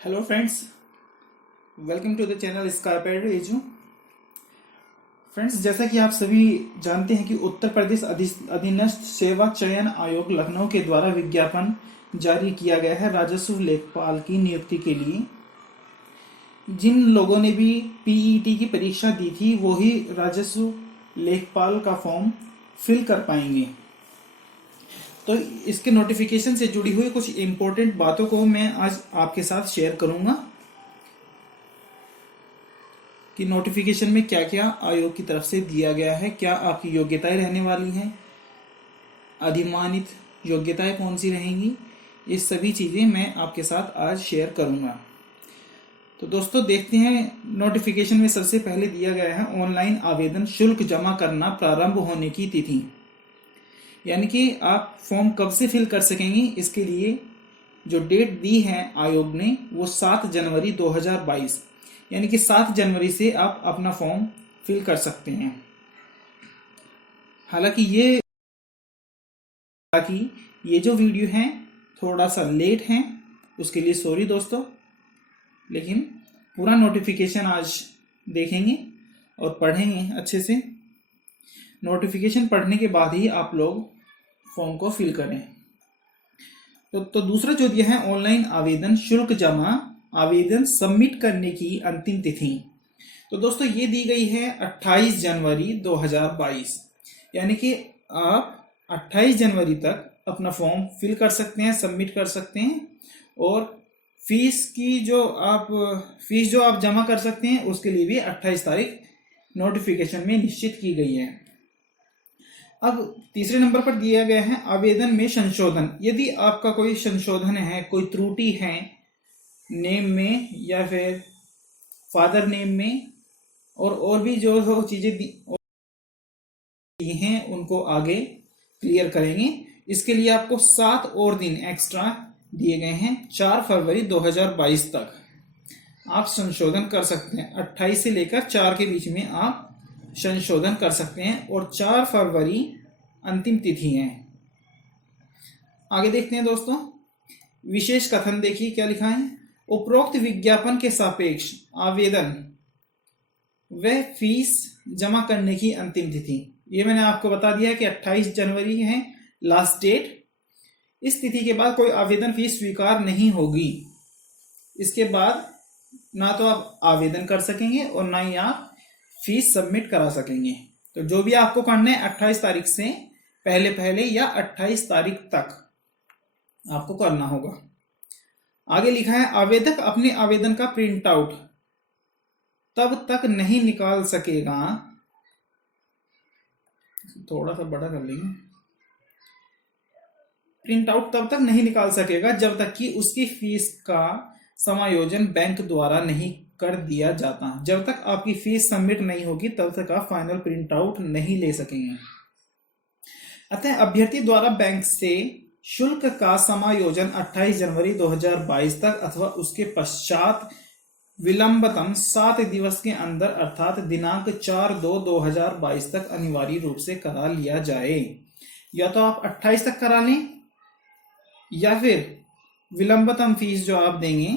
Hello friends, welcome to the channel Skypad Edu. Friends, जैसा कि आप सभी जानते हैं कि उत्तर प्रदेश अधीनस्थ सेवा चयन आयोग लखनऊ के द्वारा विज्ञापन जारी किया गया है राजस्व लेखपाल की नियुक्ति के लिए। जिन लोगों ने भी पीईटी की परीक्षा दी थी वो ही राजस्व लेखपाल का फॉर्म फिल कर पाएंगे। तो इसके नोटिफिकेशन से जुड़ी हुई कुछ इंपॉर्टेंट बातों को मैं आज आपके साथ शेयर करूंगा कि नोटिफिकेशन में क्या क्या आयोग की तरफ से दिया गया है, क्या आपकी योग्यताएं रहने वाली हैं, अधिमानित योग्यताएं कौन सी रहेंगी, ये सभी चीज़ें मैं आपके साथ आज शेयर करूंगा। तो दोस्तों देखते हैं, नोटिफिकेशन में सबसे पहले दिया गया है ऑनलाइन आवेदन शुल्क जमा करना प्रारंभ होने की तिथि, यानी कि आप फॉर्म कब से फिल कर सकेंगे। इसके लिए जो डेट दी है आयोग ने वो 7 जनवरी 2022, यानी कि 7 जनवरी से आप अपना फॉर्म फिल कर सकते हैं। हालांकि ये जो वीडियो है थोड़ा सा लेट है, उसके लिए सॉरी दोस्तों, लेकिन पूरा नोटिफिकेशन आज देखेंगे और पढ़ेंगे अच्छे से। नोटिफिकेशन पढ़ने के बाद ही आप लोग फॉर्म को फिल करें। तो दूसरा जो दिया है ऑनलाइन आवेदन शुल्क जमा आवेदन सबमिट करने की अंतिम तिथि, तो दोस्तों ये दी गई है 28 जनवरी 2022, यानी कि आप 28 जनवरी तक अपना फॉर्म फिल कर सकते हैं, सबमिट कर सकते हैं। और फीस जो आप जमा कर सकते हैं उसके लिए भी 28 तारीख नोटिफिकेशन में निश्चित की गई है। अब तीसरे नंबर पर दिया गया है आवेदन में संशोधन। यदि आपका कोई संशोधन है, कोई त्रुटि है नेम में या फिर फादर नेम में और भी जो चीजें दी हैं उनको आगे क्लियर करेंगे। इसके लिए आपको 7 और दिन एक्स्ट्रा दिए गए हैं। 4 फरवरी 2022 तक आप संशोधन कर सकते हैं। 28 से लेकर 4 के बीच में आप संशोधन कर सकते हैं और 4 फरवरी अंतिम तिथि है। आगे देखते हैं दोस्तों, विशेष कथन देखिए क्या लिखा है। उपरोक्त विज्ञापन के सापेक्ष आवेदन व फीस जमा करने की अंतिम तिथि, ये मैंने आपको बता दिया है कि 28 जनवरी है लास्ट डेट। इस तिथि के बाद कोई आवेदन फीस स्वीकार नहीं होगी। इसके बाद ना तो आप आवेदन कर सकेंगे और ना ही आप फीस सबमिट करा सकेंगे। तो जो भी आपको करना है 28 तारीख से पहले या 28 तारीख तक आपको करना होगा। आगे लिखा है आवेदक अपने आवेदन का प्रिंट आउट तब तक नहीं निकाल सकेगा, थोड़ा सा बड़ा कर लेंगे, प्रिंट आउट तब तक नहीं निकाल सकेगा जब तक कि उसकी फीस का समायोजन बैंक द्वारा नहीं कर दिया जाता। जब तक आपकी फीस सबमिट नहीं होगी तब तक आप फाइनल प्रिंट आउट नहीं ले सकेंगे। अतः अभ्यर्थी द्वारा बैंक से शुल्क का समायोजन 28 जनवरी 2022 तक अथवा उसके पश्चात विलंबतम 7 दिवस के अंदर अर्थात दिनांक 4/2/2022 तक अनिवार्य रूप से करा लिया जाए। या तो आप 28 तक करा लें या फिर विलंबतम फीस जो आप देंगे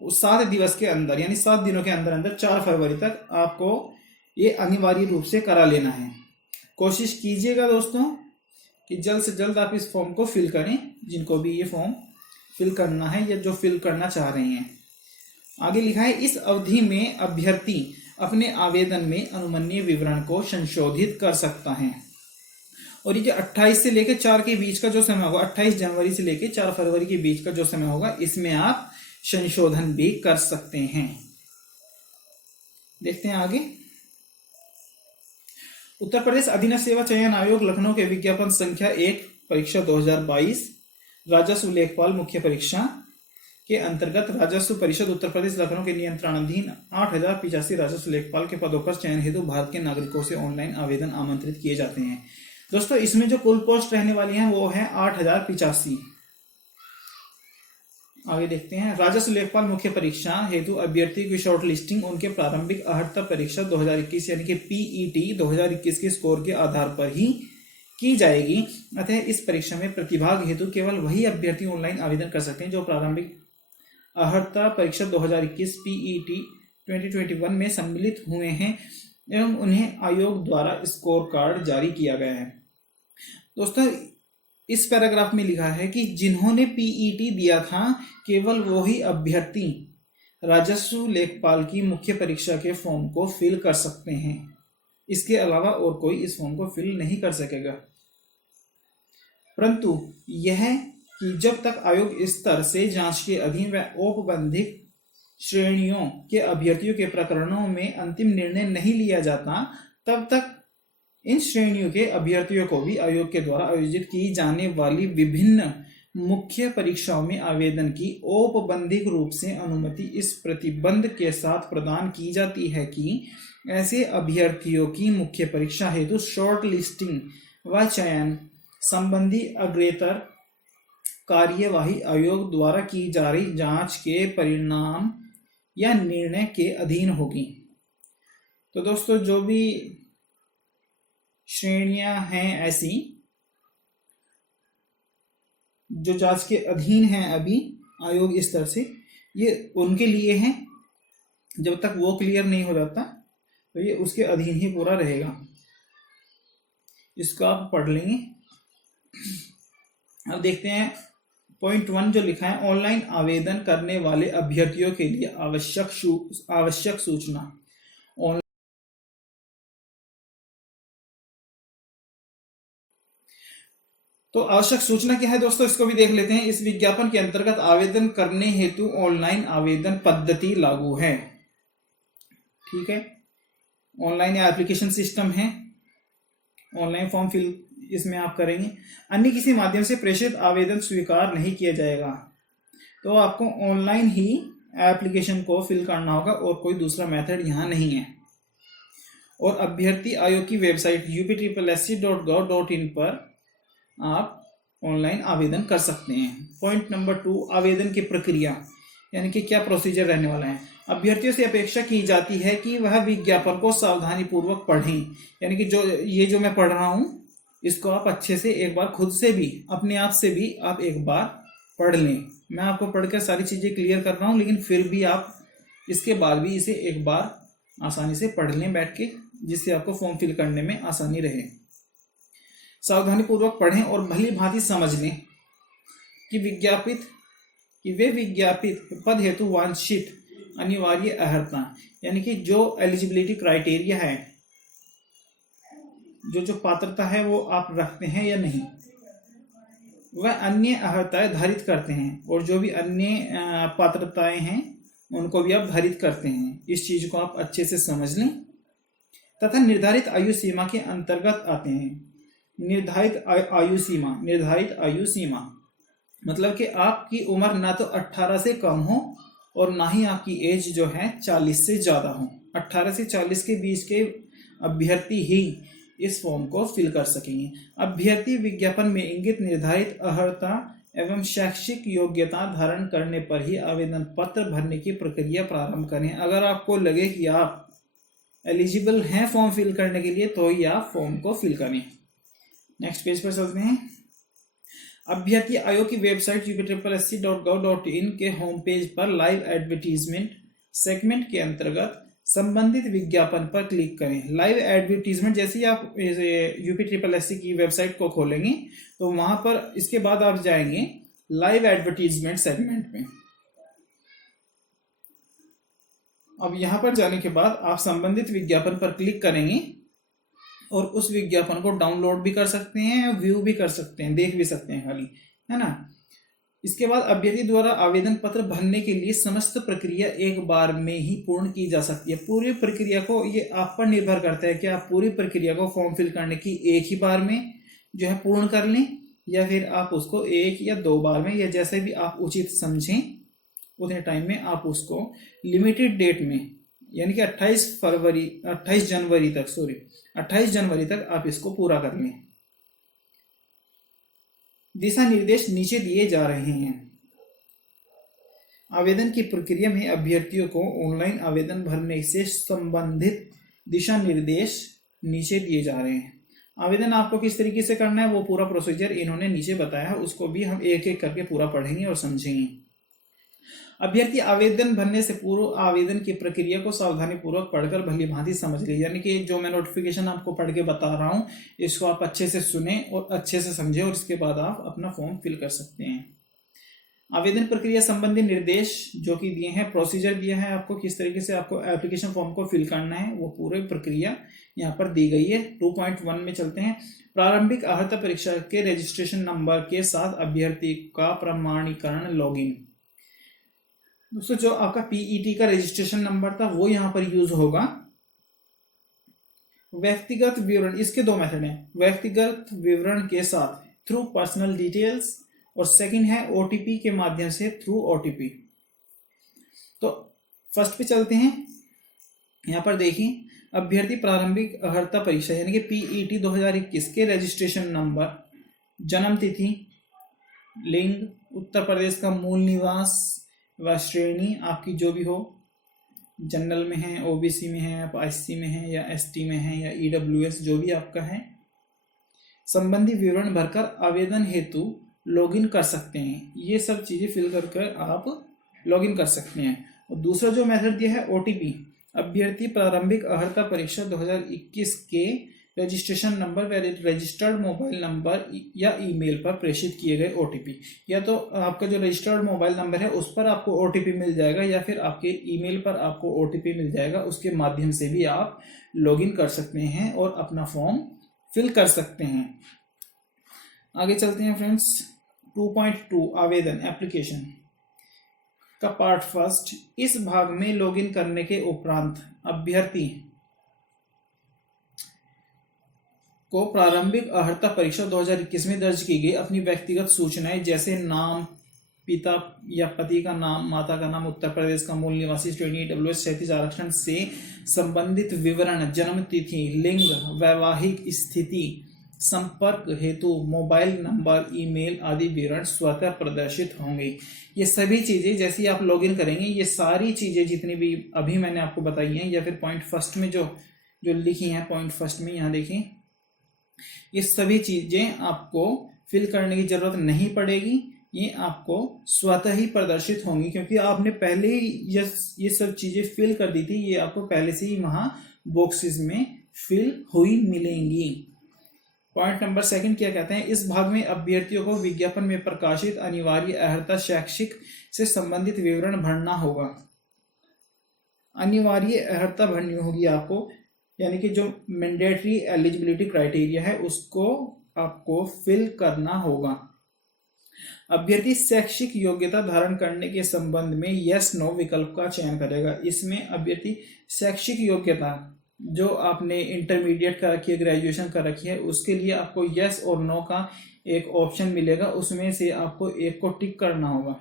उस 7 दिवस के अंदर, यानी 7 दिनों के अंदर 4 फरवरी तक आपको ये अनिवार्य रूप से करा लेना है। कोशिश कीजिएगा दोस्तों कि जल्द से जल्द आप इस फॉर्म को फिल करें, जिनको भी ये फॉर्म फिल करना है या जो फिल करना चाह रहे हैं। आगे लिखा है इस अवधि में अभ्यर्थी अपने आवेदन में अनुमन्य विवरण को संशोधित कर सकता है। और ये जो 28 से लेकर 4 के बीच का जो समय होगा, 28 जनवरी से लेकर 4 फरवरी के बीच का जो समय होगा, इसमें आप संशोधन भी कर सकते हैं। देखते हैं आगे। उत्तर प्रदेश अधीनस्थ सेवा चयन आयोग लखनऊ के विज्ञापन संख्या 1 परीक्षा 2022 राजस्व लेखपाल मुख्य परीक्षा के अंतर्गत राजस्व परिषद उत्तर प्रदेश लखनऊ के नियंत्रणाधीन 8085 राजस्व लेखपाल के पदों पर चयन हेतु भारत के नागरिकों से ऑनलाइन आवेदन आमंत्रित किए जाते हैं। दोस्तों इसमें जो कुल पोस्ट रहने वाली हैं वो है 8085। आगे देखते हैं, राजस्व लेखपाल मुख्य परीक्षा हेतु अभ्यर्थी की शॉर्ट लिस्टिंग उनके प्रारंभिक अर्हता परीक्षा 2021 यानी कि पीईटी 2021 के स्कोर के आधार पर ही की जाएगी। अतः इस परीक्षा में प्रतिभाग हेतु केवल वही अभ्यर्थी ऑनलाइन आवेदन कर सकते हैं जो प्रारंभिक अर्हता परीक्षा 2021 पीईटी 2021 में सम्मिलित हुए हैं एवं उन्हें आयोग द्वारा स्कोर कार्ड जारी किया गया है। दोस्तों, इस पैराग्राफ में लिखा है कि जिन्होंने पीईटी दिया था केवल वही अभ्यर्थी राजस्व लेखपाल की मुख्य परीक्षा के फॉर्म को फिल कर सकते हैं। इसके अलावा और कोई इस फॉर्म को फिल नहीं कर सकेगा। परंतु यह कि जब तक आयोग स्तर से जांच के अधीन व औपबंधिक श्रेणियों के अभ्यर्थियों के प्रकरणों में अंतिम निर्णय नहीं लिया जाता, तब तक इन श्रेणियों के अभ्यर्थियों को भी आयोग के द्वारा आयोजित की जाने वाली विभिन्न मुख्य परीक्षाओं में आवेदन की औपबंधिक रूप से अनुमति इस प्रतिबंध के साथ प्रदान की जाती है कि ऐसे अभ्यर्थियों की मुख्य परीक्षा हेतु शॉर्ट लिस्टिंग व चयन संबंधी अग्रेतर कार्यवाही आयोग द्वारा की जा रही जांच के परिणाम या निर्णय के अधीन होगी। तो दोस्तों, जो भी श्रेणियां हैं ऐसी जो जांच के अधीन हैं अभी आयोग स्तर से, ये उनके लिए है। जब तक वो क्लियर नहीं हो जाता तो ये उसके अधीन ही पूरा रहेगा। इसको आप पढ़ लेंगे। अब देखते हैं पॉइंट 1 जो लिखा है, ऑनलाइन आवेदन करने वाले अभ्यर्थियों के लिए आवश्यक सूचना। तो आवश्यक सूचना क्या है दोस्तों, इसको भी देख लेते हैं। इस विज्ञापन के अंतर्गत आवेदन करने हेतु ऑनलाइन आवेदन पद्धति लागू है। ठीक है, ऑनलाइन एप्लीकेशन सिस्टम है, ऑनलाइन फॉर्म फिल इसमें आप करेंगे। अन्य किसी माध्यम से प्रेषित आवेदन स्वीकार नहीं किया जाएगा। तो आपको ऑनलाइन ही एप्लीकेशन को फिल करना होगा और कोई दूसरा मेथड यहाँ नहीं है। और अभ्यर्थी आयोग की वेबसाइट upssc.gov.in पर आप ऑनलाइन आवेदन कर सकते हैं। पॉइंट नंबर 2, आवेदन की प्रक्रिया, यानी कि क्या प्रोसीजर रहने वाला है। अभ्यर्थियों से अपेक्षा की जाती है कि वह विज्ञापन को सावधानी पूर्वक पढ़ें, यानी कि जो मैं पढ़ रहा हूं इसको आप अच्छे से एक बार खुद से भी अपने आप से भी आप एक बार पढ़ लें। मैं आपको पढ़कर सारी चीजें क्लियर कर रहा हूं, लेकिन फिर भी आप इसके बाद भी इसे एक बार आसानी से पढ़ लें बैठ के, जिससे आपको फॉर्म फिल करने में आसानी रहे। सावधानी पूर्वक पढ़ें और भली भांति समझ लें कि वे विज्ञापित पद हेतु वांछित अनिवार्य अर्हता, यानी कि जो एलिजिबिलिटी क्राइटेरिया है, जो पात्रता है वो आप रखते हैं या नहीं, वह अन्य अर्हताएं धारित करते हैं, और जो भी अन्य पात्रताएं हैं उनको भी आप धारित करते हैं। इस चीज को आप अच्छे से समझ लें। तथा निर्धारित आयु सीमा के अंतर्गत आते हैं। निर्धारित आयु सीमा मतलब कि आपकी उम्र ना तो 18 से कम हो और ना ही आपकी एज जो है 40 से ज्यादा हो। 18 से 40 के बीच के अभ्यर्थी ही इस फॉर्म को फिल कर सकेंगे। अभ्यर्थी विज्ञापन में इंगित निर्धारित अर्हता एवं शैक्षिक योग्यता धारण करने पर ही आवेदन पत्र भरने की प्रक्रिया प्रारंभ करें। अगर आपको लगे कि आप एलिजिबल हैं फॉर्म फिल करने के लिए, तो ही आप फॉर्म को फिल करें। नेक्स्ट पेज पर चलते हैं। अभ्यर्थी आयोग की वेबसाइट upssc.gov.in के होम पेज पर लाइव एडवर्टीजमेंट सेगमेंट के अंतर्गत संबंधित विज्ञापन पर क्लिक करें। लाइव एडवर्टीजमेंट, जैसे ही आप UPSSC की वेबसाइट को खोलेंगे तो वहां पर इसके बाद आप जाएंगे लाइव एडवर्टीजमेंट सेगमेंट में। अब यहां पर जाने के बाद आप संबंधित विज्ञापन पर क्लिक करेंगे और उस विज्ञापन को डाउनलोड भी कर सकते हैं, व्यू भी कर सकते हैं, देख भी सकते हैं खाली, है ना। इसके बाद अभ्यर्थी द्वारा आवेदन पत्र भरने के लिए समस्त प्रक्रिया एक बार में ही पूर्ण की जा सकती है। पूरी प्रक्रिया को, ये आप पर निर्भर करता है कि आप पूरी प्रक्रिया को फॉर्म फिल करने की एक ही बार में जो है पूर्ण कर लें, या फिर आप उसको 1 या 2 बार में, या जैसे भी आप उचित समझें उतने टाइम में आप उसको लिमिटेड डेट में, यानी कि 28 जनवरी तक आप इसको पूरा कर लें। दिशा निर्देश नीचे दिए जा रहे हैं। आवेदन की प्रक्रिया में अभ्यर्थियों को ऑनलाइन आवेदन भरने से संबंधित दिशा निर्देश नीचे दिए जा रहे हैं। आवेदन आपको किस तरीके से करना है वो पूरा प्रोसीजर इन्होंने नीचे बताया है, उसको भी हम एक एक करके पूरा पढ़ेंगे और समझेंगे। अभ्यर्थी आवेदन भरने से पूर्व आवेदन की प्रक्रिया को सावधानी पूर्वक पढ़कर भली भांति समझ ली। यानी कि जो मैं नोटिफिकेशन आपको पढ़ के बता रहा हूँ इसको आप अच्छे से सुने और अच्छे से समझे और इसके बाद आप अपना फॉर्म फिल कर सकते हैं। आवेदन प्रक्रिया संबंधी निर्देश जो कि दिए हैं, प्रोसीजर दिया है आपको किस तरीके से आपको एप्लीकेशन फॉर्म को फिल करना है, वो पूरी प्रक्रिया यहाँ पर दी गई है। 2.1 में चलते हैं। प्रारंभिक अर्हता परीक्षा के रजिस्ट्रेशन नंबर के साथ अभ्यर्थी का प्रमाणीकरण लॉगिन। दोस्तों जो आपका पीईटी का रजिस्ट्रेशन नंबर था वो यहाँ पर यूज होगा। व्यक्तिगत विवरण, इसके दो मेथड हैं, व्यक्तिगत विवरण के साथ थ्रू पर्सनल डिटेल्स और सेकंड है ओटीपी के माध्यम से थ्रू ओटीपी। तो फर्स्ट पे चलते हैं। यहाँ पर देखिए अभ्यर्थी प्रारंभिक अर्हता परीक्षा यानी कि पीईटी 2021 के रजिस्ट्रेशन नंबर, जन्म तिथि, लिंग, उत्तर प्रदेश का मूल निवास व श्रेणी आपकी जो भी हो, जनरल में है, ओबीसी में है, आप एससी में है या एसटी में है या ईडब्ल्यूएस जो भी आपका है, संबंधी विवरण भरकर आवेदन हेतु लॉगिन कर सकते हैं। ये सब चीजें फिल कर आप लॉगिन कर सकते हैं। और दूसरा जो मेथड दिया है ओटीपी, अभ्यर्थी प्रारंभिक अर्हता परीक्षा 2021 के रजिस्ट्रेशन नंबर व रजिस्टर्ड मोबाइल नंबर या ईमेल पर प्रेषित किए गए ओटीपी, या तो आपका जो रजिस्टर्ड मोबाइल नंबर है उस पर आपको ओटीपी मिल जाएगा या फिर आपके ईमेल पर आपको ओटीपी मिल जाएगा, उसके माध्यम से भी आप लॉगिन कर सकते हैं और अपना फॉर्म फिल कर सकते हैं। आगे चलते हैं फ्रेंड्स। 2.2 आवेदन एप्लीकेशन का पार्ट फर्स्ट। इस भाग में लॉगिन करने के उपरांत अभ्यर्थी को प्रारंभिक अर्हता परीक्षा 2021 में दर्ज की गई अपनी व्यक्तिगत सूचनाएं जैसे नाम, पिता या पति का नाम, माता का नाम, उत्तर प्रदेश का मूल निवासी, श्रेणी ईडब्ल्यूएस 37 आरक्षण से संबंधित विवरण, जन्म तिथि, लिंग, वैवाहिक स्थिति, संपर्क हेतु मोबाइल नंबर, ईमेल आदि विवरण स्वतः प्रदर्शित होंगे। ये सभी चीजें जैसे आप लॉगिन करेंगे ये सारी चीजें जितनी भी अभी मैंने आपको बताई हैं या फिर पॉइंट फर्स्ट में जो लिखी हैं, पॉइंट फर्स्ट में यहाँ देखें, ये सभी चीजें आपको फिल करने की जरूरत नहीं पड़ेगी, ये आपको स्वतः ही प्रदर्शित होंगी क्योंकि आपने पहले ही ये सब चीजें फिल कर दी थी। ये आपको पहले से ही वहां बॉक्सेस में फिल हुई मिलेंगी। पॉइंट नंबर सेकंड क्या कहते हैं, इस भाग में अभ्यर्थियों को विज्ञापन में प्रकाशित अनिवार्य अर्हता शैक्षिक से संबंधित विवरण भरना होगा। अनिवार्य अर्हता भरनी होगी आपको, यानी कि जो मैंडेटरी एलिजिबिलिटी क्राइटेरिया है उसको आपको फिल करना होगा। अभ्यर्थी शैक्षिक योग्यता धारण करने के संबंध में यस नो विकल्प का चयन करेगा। इसमें अभ्यर्थी शैक्षिक योग्यता जो आपने इंटरमीडिएट कर रखी है, ग्रेजुएशन कर रखी है, उसके लिए आपको यस और नो का एक ऑप्शन मिलेगा, उसमें से आपको एक को टिक करना होगा।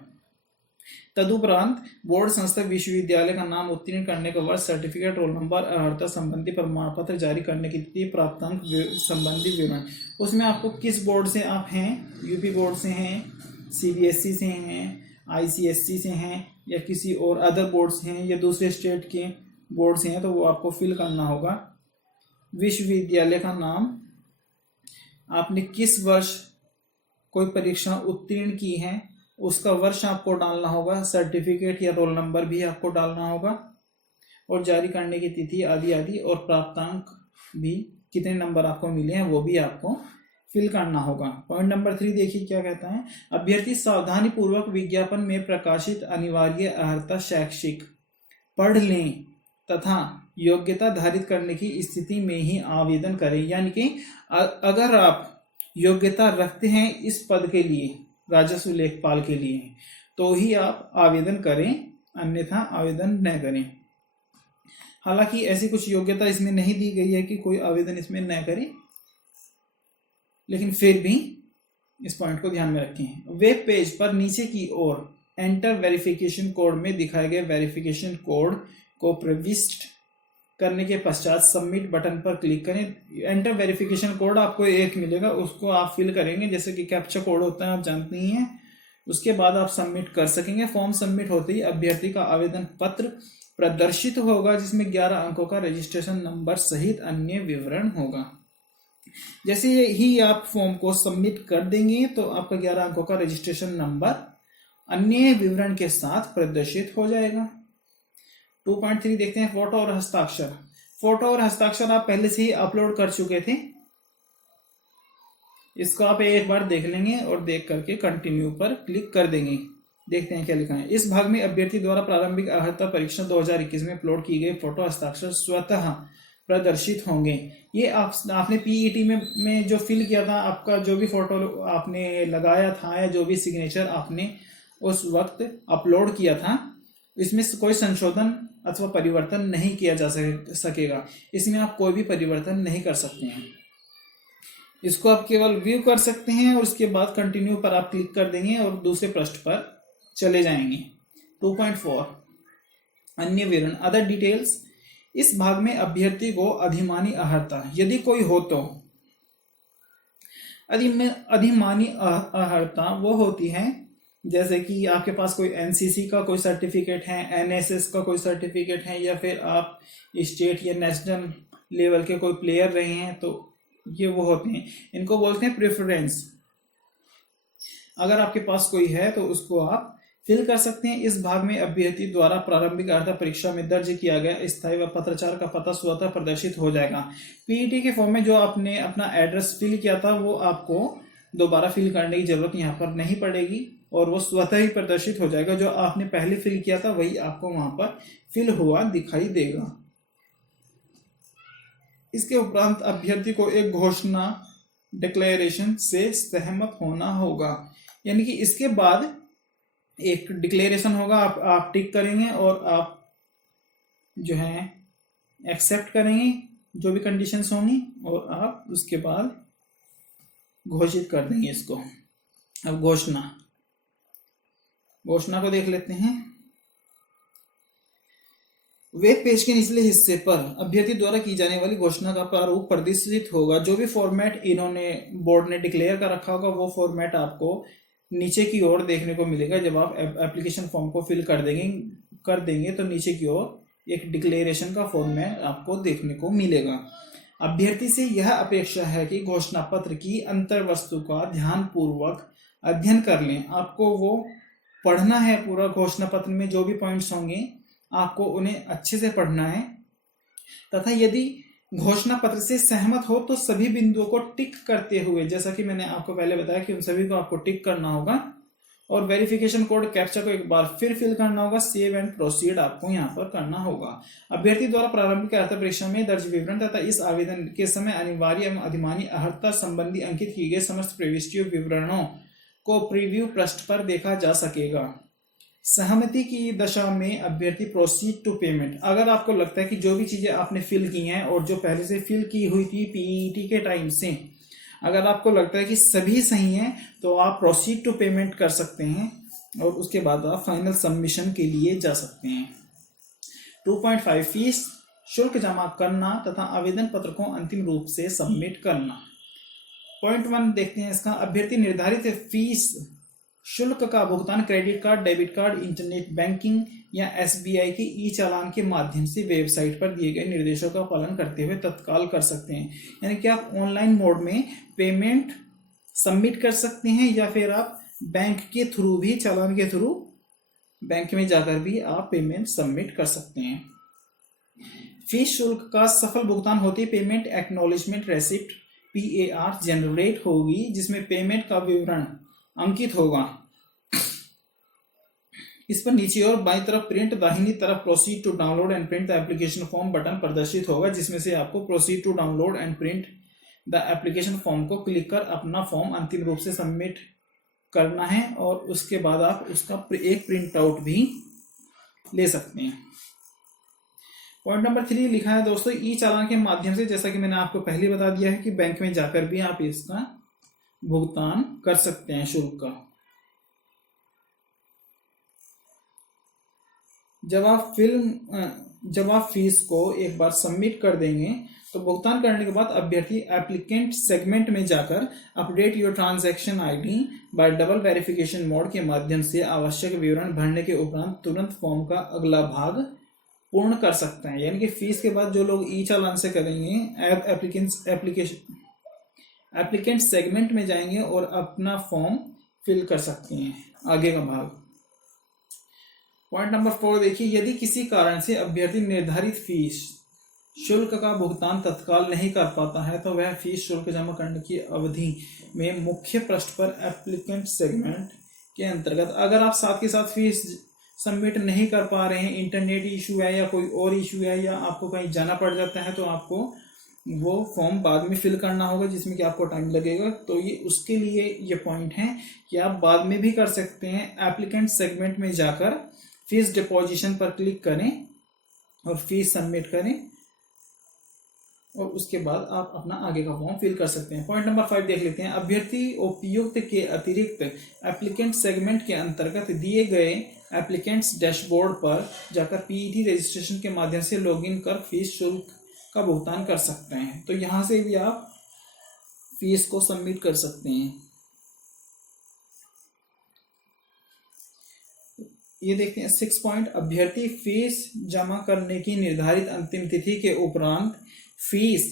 तदुपरांत बोर्ड, संस्था, विश्वविद्यालय का नाम, उत्तीर्ण करने का वर्ष, सर्टिफिकेट, रोल नंबर, अर्हता संबंधी प्रमाण पत्र जारी करने की तिथि, प्राप्तांक संबंधी विवरण। उसमें आपको किस बोर्ड से आप हैं, यूपी बोर्ड से हैं, सीबीएसई से हैं, आईसीएसई से हैं या किसी और अदर बोर्ड से हैं या दूसरे स्टेट के बोर्ड से हैं, तो वो आपको फिल करना होगा। विश्वविद्यालय का नाम, आपने किस वर्ष कोई परीक्षा उत्तीर्ण की है उसका वर्ष आपको डालना होगा, सर्टिफिकेट या रोल नंबर भी आपको डालना होगा और जारी करने की तिथि आदि आदि, और प्राप्तांक भी कितने नंबर आपको मिले हैं वो भी आपको फिल करना होगा। पॉइंट नंबर 3 देखिए क्या कहता है, अभ्यर्थी सावधानी पूर्वक विज्ञापन में प्रकाशित अनिवार्य अर्हता शैक्षिक पढ़ लें तथा योग्यता धारित करने की स्थिति में ही आवेदन करें। यानी कि अगर आप योग्यता रखते हैं इस पद के लिए, राजस्व लेखपाल के लिए, तो ही आप आवेदन करें, अन्यथा आवेदन न करें। हालांकि ऐसी कुछ योग्यता इसमें नहीं दी गई है कि कोई आवेदन इसमें न करे, लेकिन फिर भी इस पॉइंट को ध्यान में रखें। वेब पेज पर नीचे की ओर एंटर वेरिफिकेशन कोड में दिखाए गए वेरिफिकेशन कोड को प्रविष्ट करने के पश्चात सबमिट बटन पर क्लिक करें। एंटर वेरिफिकेशन कोड आपको एक मिलेगा, उसको आप फिल करेंगे, जैसे कि कैप्चा कोड होता है आप जानते ही हैं। उसके बाद आप सबमिट कर सकेंगे। फॉर्म सबमिट होते ही अभ्यर्थी का आवेदन पत्र प्रदर्शित होगा जिसमें 11 अंकों का रजिस्ट्रेशन नंबर सहित अन्य विवरण होगा। जैसे ही आप फॉर्म को सबमिट कर देंगे तो आपका 11 अंकों का रजिस्ट्रेशन नंबर अन्य विवरण के साथ प्रदर्शित हो जाएगा। 2.3 देखते हैं, फोटो और हस्ताक्षर। फोटो और हस्ताक्षर आप पहले से ही अपलोड कर चुके थे, इसको आप एक बार देख लेंगे और देख करके कंटिन्यू पर क्लिक कर देंगे। देखते हैं क्या लिखा है। इस भाग में अभ्यर्थी द्वारा प्रारंभिक अर्हता परीक्षा 2021 में अपलोड की गई फोटो हस्ताक्षर स्वतः प्रदर्शित होंगे। ये आपने पीईटी में जो फिल किया था, आपका जो भी फोटो आपने लगाया था या जो भी सिग्नेचर आपने उस वक्त अपलोड किया था, इसमें कोई संशोधन अथवा परिवर्तन नहीं किया जा सकेगा। इसमें आप कोई भी परिवर्तन नहीं कर सकते हैं। इसको आप केवल व्यू कर सकते हैं और उसके बाद कंटिन्यू पर आप क्लिक कर देंगे और दूसरे पृष्ठ पर चले जाएंगे। 2.4 अन्य विवरण, अदर डिटेल्स। इस भाग में अभ्यर्थी को अधिमानी अर्हता, यदि कोई हो तो, अधिमानी अर्हता वो होती है जैसे कि आपके पास कोई एनसीसी का कोई सर्टिफिकेट है, एनएसएस का कोई सर्टिफिकेट है, या फिर आप स्टेट या नेशनल लेवल के कोई प्लेयर रहे हैं, तो ये वो होते हैं। इनको बोलते हैं प्रेफरेंस। अगर आपके पास कोई है तो उसको आप फिल कर सकते हैं। इस भाग में अभ्यर्थी द्वारा प्रारंभिक अर्हता परीक्षा में दर्ज किया गया स्थायी व पत्राचार का पता स्वतः प्रदर्शित हो जाएगा। पीईटी के फॉर्म में जो आपने अपना एड्रेस फिल किया था वो आपको दोबारा फिल करने की जरूरत यहाँ पर नहीं पड़ेगी और वो स्वतः ही प्रदर्शित हो जाएगा। जो आपने पहले फिल किया था वही आपको वहां पर फिल हुआ दिखाई देगा। इसके उपरांत अभ्यर्थी को एक घोषणा डिक्लेरेशन से सहमत होना होगा, यानी कि इसके बाद एक डिक्लेरेशन होगा, आप टिक करेंगे और आप जो है एक्सेप्ट करेंगे जो भी कंडीशंस होंगी और आप उसके बाद घोषित कर देंगे इसको। अब घोषणा को देख लेते हैं। वेब पेज के निचले हिस्से पर अभ्यर्थी द्वारा की जाने वाली घोषणा का प्रारूप प्रदर्शित होगा। जो भी फॉर्मेट इन्होंने बोर्ड ने डिक्लेयर कर रखा होगा वो फॉर्मेट आपको नीचे की ओर देखने को मिलेगा। जब आप एप्लीकेशन फॉर्म को फिल कर देंगे तो नीचे की ओर एक डिक्लेरेशन का फॉर्मेट आपको देखने को मिलेगा। अभ्यर्थी से यह अपेक्षा है कि घोषणा पत्र की अंतर्वस्तु का ध्यानपूर्वक अध्ययन कर लें। आपको वो पढ़ना है, पूरा घोषणा पत्र में जो भी पॉइंट्स होंगे आपको उन्हें अच्छे से पढ़ना है, तथा यदि घोषणा पत्र से सहमत हो तो सभी बिंदुओं को टिक करते हुए, जैसा कि मैंने आपको पहले बताया कि उन सभी को आपको टिक करना होगा और वेरिफिकेशन कोड कैप्चा को एक बार फिर फिल करना होगा। सेव एंड प्रोसीड आपको यहाँ पर करना होगा। अभ्यर्थी द्वारा प्रारंभिक अर्हता परीक्षा में दर्ज विवरण तथा इस आवेदन के समय अनिवार्य एवं अधिमानी अर्हता संबंधी अंकित किए गए समस्त प्रविष्टियों विवरणों को प्रीव्यू पृष्ठ पर देखा जा सकेगा। सहमति की दशा में अभ्यर्थी प्रोसीड टू पेमेंट। अगर आपको लगता है कि जो भी चीजें आपने फिल की हैं और जो पहले से फिल की हुई थी पीईटी के टाइम से, अगर आपको लगता है कि सभी सही हैं तो आप प्रोसीड टू पेमेंट कर सकते हैं और उसके बाद आप फाइनल सबमिशन के लिए जा सकते हैं। 2.5 फीस शुल्क जमा करना तथा आवेदन पत्र को अंतिम रूप से सबमिट करना। 0.1 देखते हैं इसका। अभ्यर्थी निर्धारित फीस शुल्क का भुगतान credit card, debit card, internet banking या एसबीआई के ई चालान के माध्यम से वेबसाइट पर दिए गए निर्देशों का पालन करते हुए तत्काल कर सकते हैं। यानी कि आप ऑनलाइन मोड में पेमेंट सबमिट कर सकते हैं या फिर आप बैंक के थ्रू भी, चालान के थ्रू बैंक में जाकर भी आप पेमेंट सबमिट कर सकते हैं। फीस शुल्क का सफल भुगतान होते ही payment acknowledgement receipt PAR generate होगी, जिसमें पेमेंट का विवरण अंकित होगा। इस पर नीचे और बाईं तरफ प्रिंट, दाहिनी तरफ proceed to download and print the application form button प्रदर्शित होगा, जिसमें से आपको proceed to download and print the application form को क्लिक कर अपना फॉर्म अंतिम रूप से सबमिट करना है और उसके बाद आप उसका एक प्रिंट आउट भी ले सकते हैं। पॉइंट नंबर 3 लिखा है दोस्तों, ई चालान के माध्यम से, जैसा कि मैंने आपको पहले बता दिया है कि बैंक में जाकर भी आप इसका भुगतान कर सकते हैं शुल्क का। जब आप फीस को एक बार सबमिट कर देंगे तो भुगतान करने के बाद अभ्यर्थी एप्लीकेंट सेगमेंट में जाकर update your transaction ID bye double verification mode के माध्यम से आवश्यक विवरण भरने के उपरांत तुरंत फॉर्म का अगला भाग पूर्ण कर सकते हैं। यानी कि फीस के बाद जो लोग ई चालान से करेंगे एप्लीकेंट सेगमेंट में जाएंगे और अपना फॉर्म फिल कर सकते हैं, आगे का भाग। पॉइंट नंबर 4 देखिए, यदि किसी कारण से अभ्यर्थी निर्धारित फीस शुल्क का भुगतान तत्काल नहीं कर पाता है तो वह फीस शुल्क जमा करने की अवधि में मुख्य पृष्ठ पर एप्लीकेंट सेगमेंट के अंतर्गत, अगर आप साथ के साथ फीस सबमिट नहीं कर पा रहे हैं, इंटरनेट इशू है या कोई और इशू है या आपको कहीं जाना पड़ जाता है, तो आपको वो फॉर्म बाद में फिल करना होगा जिसमें कि आपको टाइम लगेगा। तो ये उसके लिए ये पॉइंट है कि आप बाद में भी कर सकते हैं। एप्लीकेंट सेगमेंट में जाकर फीस डिपॉजिशन पर क्लिक करें और फीस सबमिट करें और उसके बाद आप अपना आगे का फॉर्म फिल कर सकते हैं। पॉइंट नंबर 5 देख लेते हैं। अभ्यर्थी उपयुक्त के अतिरिक्त एप्लीकेंट सेगमेंट के अंतर्गत दिए गए एप्लीकेंट्स डैशबोर्ड पर जाकर पीईटी रजिस्ट्रेशन के माध्यम से लॉगिन कर फीस शुल्क का भुगतान कर सकते हैं। तो यहां से भी आप फीस को सबमिट कर सकते हैं। ये देखते हैं 6 पॉइंट। अभ्यर्थी फीस जमा करने की निर्धारित अंतिम तिथि के उपरांत फीस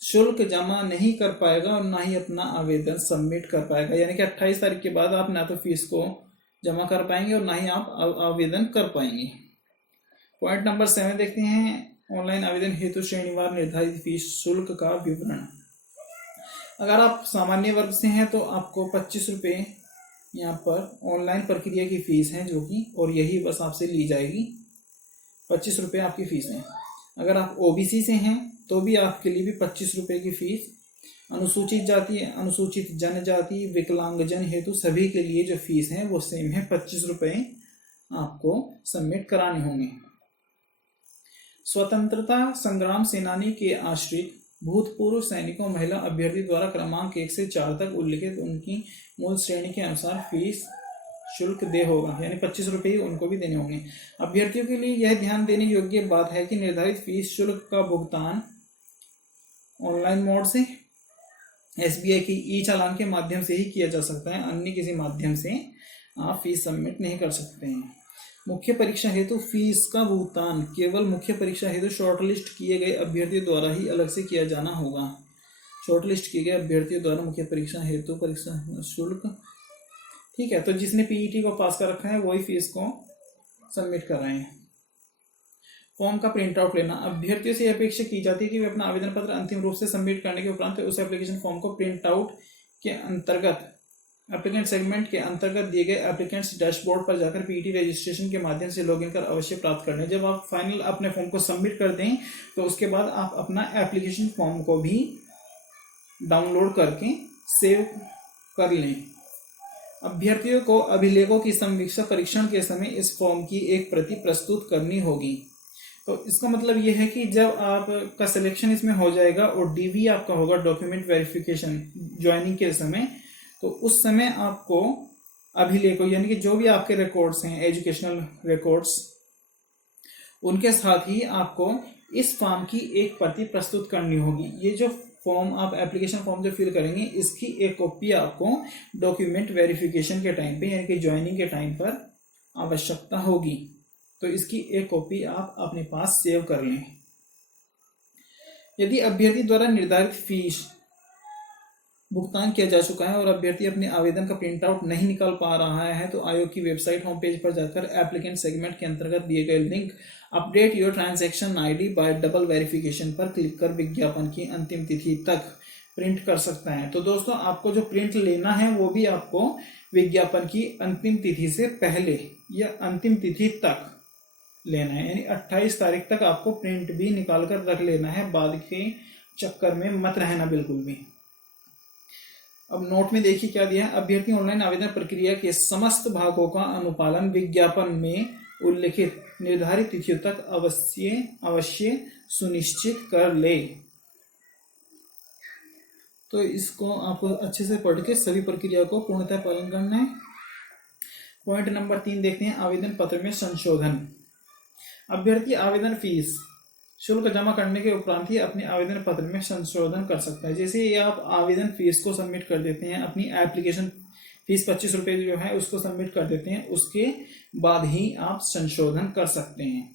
शुल्क जमा नहीं कर पाएगा और ना ही अपना आवेदन सबमिट कर पाएगा। यानी कि 28 तारीख के बाद आप ना तो फीस को जमा कर पाएंगे और ना ही आप आवेदन कर पाएंगे। पॉइंट नंबर 7 देखते हैं। ऑनलाइन आवेदन हेतु श्रेणीवार निर्धारित फीस शुल्क का विवरण। अगर आप सामान्य वर्ग से हैं तो आपको 25 रुपये यहाँ पर ऑनलाइन प्रक्रिया की फीस है जो कि, और यही बस आपसे ली जाएगी। 25 रुपये आपकी फीस है। अगर आप ओबीसी से हैं तो भी आपके लिए भी 25 रुपये की फीस। अनुसूचित जाति, अनुसूचित जनजाति, विकलांगजन हेतु सभी के लिए जो फीस है वो सेम है, 25 रुपये आपको सबमिट कराने होंगे। स्वतंत्रता संग्राम सेनानी के आश्रित भूतपूर्व सैनिकों महिला अभ्यर्थी द्वारा क्रमांक 1 से 4 तक उल्लिखित उनकी मूल श्रेणी के अनुसार फीस शुल्क दे होगा, यानी 25 रुपये उनको भी देने होंगे। अभ्यर्थियों के लिए यह ध्यान देने योग्य बात है कि निर्धारित फीस शुल्क का भुगतान ऑनलाइन मोड से एसबीआई की ई चालान के माध्यम से ही किया जा सकता है। अन्य किसी माध्यम से आप फीस सबमिट नहीं कर सकते हैं। मुख्य परीक्षा हेतु फीस का भुगतान केवल मुख्य परीक्षा हेतु शॉर्टलिस्ट किए गए अभ्यर्थियों द्वारा ही अलग से किया जाना होगा। शॉर्टलिस्ट किए गए अभ्यर्थियों द्वारा मुख्य परीक्षा हेतु परीक्षा शुल्क, ठीक है। तो जिसने पीईटी को पास कर रखा है वही फीस को सबमिट कर रहे हैं। फॉर्म का प्रिंट आउट लेना। अभ्यर्थियों से अपेक्षा की जाती है कि वे अपना आवेदन पत्र अंतिम रूप से सबमिट करने के उपरांत उस एप्लीकेशन फॉर्म को प्रिंट आउट के अंतर्गत एप्लीकेंट सेगमेंट के अंतर्गत दिए गए एप्लीकेंट्स डैशबोर्ड पर जाकर पीईटी रजिस्ट्रेशन के माध्यम से लॉगिन कर अवश्य प्राप्त कर लें। जब आप फाइनल अपने फॉर्म को सबमिट कर दें तो उसके बाद आप अपना एप्लीकेशन फॉर्म को भी डाउनलोड करके सेव कर लें। अभ्यर्थियों को अभिलेखों की समीक्षा परीक्षण के समय इस फॉर्म की एक प्रति प्रस्तुत करनी होगी। तो इसका मतलब यह है कि जब आपका सिलेक्शन इसमें हो जाएगा और डीवी आपका होगा डॉक्यूमेंट वेरिफिकेशन ज्वाइनिंग के समय, तो उस समय आपको अभिलेखों यानी कि जो भी आपके रिकॉर्ड्स हैं एजुकेशनल रिकॉर्ड्स, उनके साथ ही आपको इस फॉर्म की एक प्रति प्रस्तुत करनी होगी। ये जो फॉर्म आप एप्लीकेशन फॉर्म जो फिल करेंगे इसकी एक कॉपी आपको डॉक्यूमेंट वेरिफिकेशन के टाइम पे यानी कि ज्वाइनिंग के टाइम पर आवश्यकता होगी। तो इसकी एक कॉपी आप अपने पास सेव कर लें। यदि अभ्यर्थी द्वारा निर्धारित फीस भुगतान किया जा चुका है और अभ्यर्थी अपने आवेदन का प्रिंट आउट नहीं निकाल पा रहा है तो आयोग की वेबसाइट होम पेज पर जाकर एप्लीकेंट सेगमेंट के अंतर्गत दिए गए link update your transaction ID bye double verification पर क्लिक कर विज्ञापन की अंतिम तिथि तक प्रिंट कर सकता है। तो दोस्तों आपको जो प्रिंट लेना है वो भी आपको विज्ञापन की अंतिम तिथि से पहले या अंतिम तिथि तक लेना है, यानी 28 तारीख तक आपको प्रिंट भी निकाल कर रख लेना है। बाद के चक्कर में मत रहना बिल्कुल भी। अब नोट में देखिए क्या दिया है। अभ्यर्थी ऑनलाइन आवेदन प्रक्रिया के समस्त भागों का अनुपालन विज्ञापन में उल्लिखित निर्धारित तिथियों तक अवश्य सुनिश्चित कर ले। तो इसको आपको अच्छे से पढ़ के सभी प्रक्रिया को पूर्णतः पालन करना है। पॉइंट नंबर 3 देखते हैं। आवेदन पत्र में संशोधन। अभ्यर्थी आवेदन फीस शुल्क जमा करने के उपरांत ही अपने आवेदन पत्र में संशोधन कर सकता है। जैसे ये आप आवेदन फीस को सबमिट कर देते हैं, अपनी एप्लीकेशन फीस 25 रुपये जो है उसको सबमिट कर देते हैं, उसके बाद ही आप संशोधन कर सकते हैं।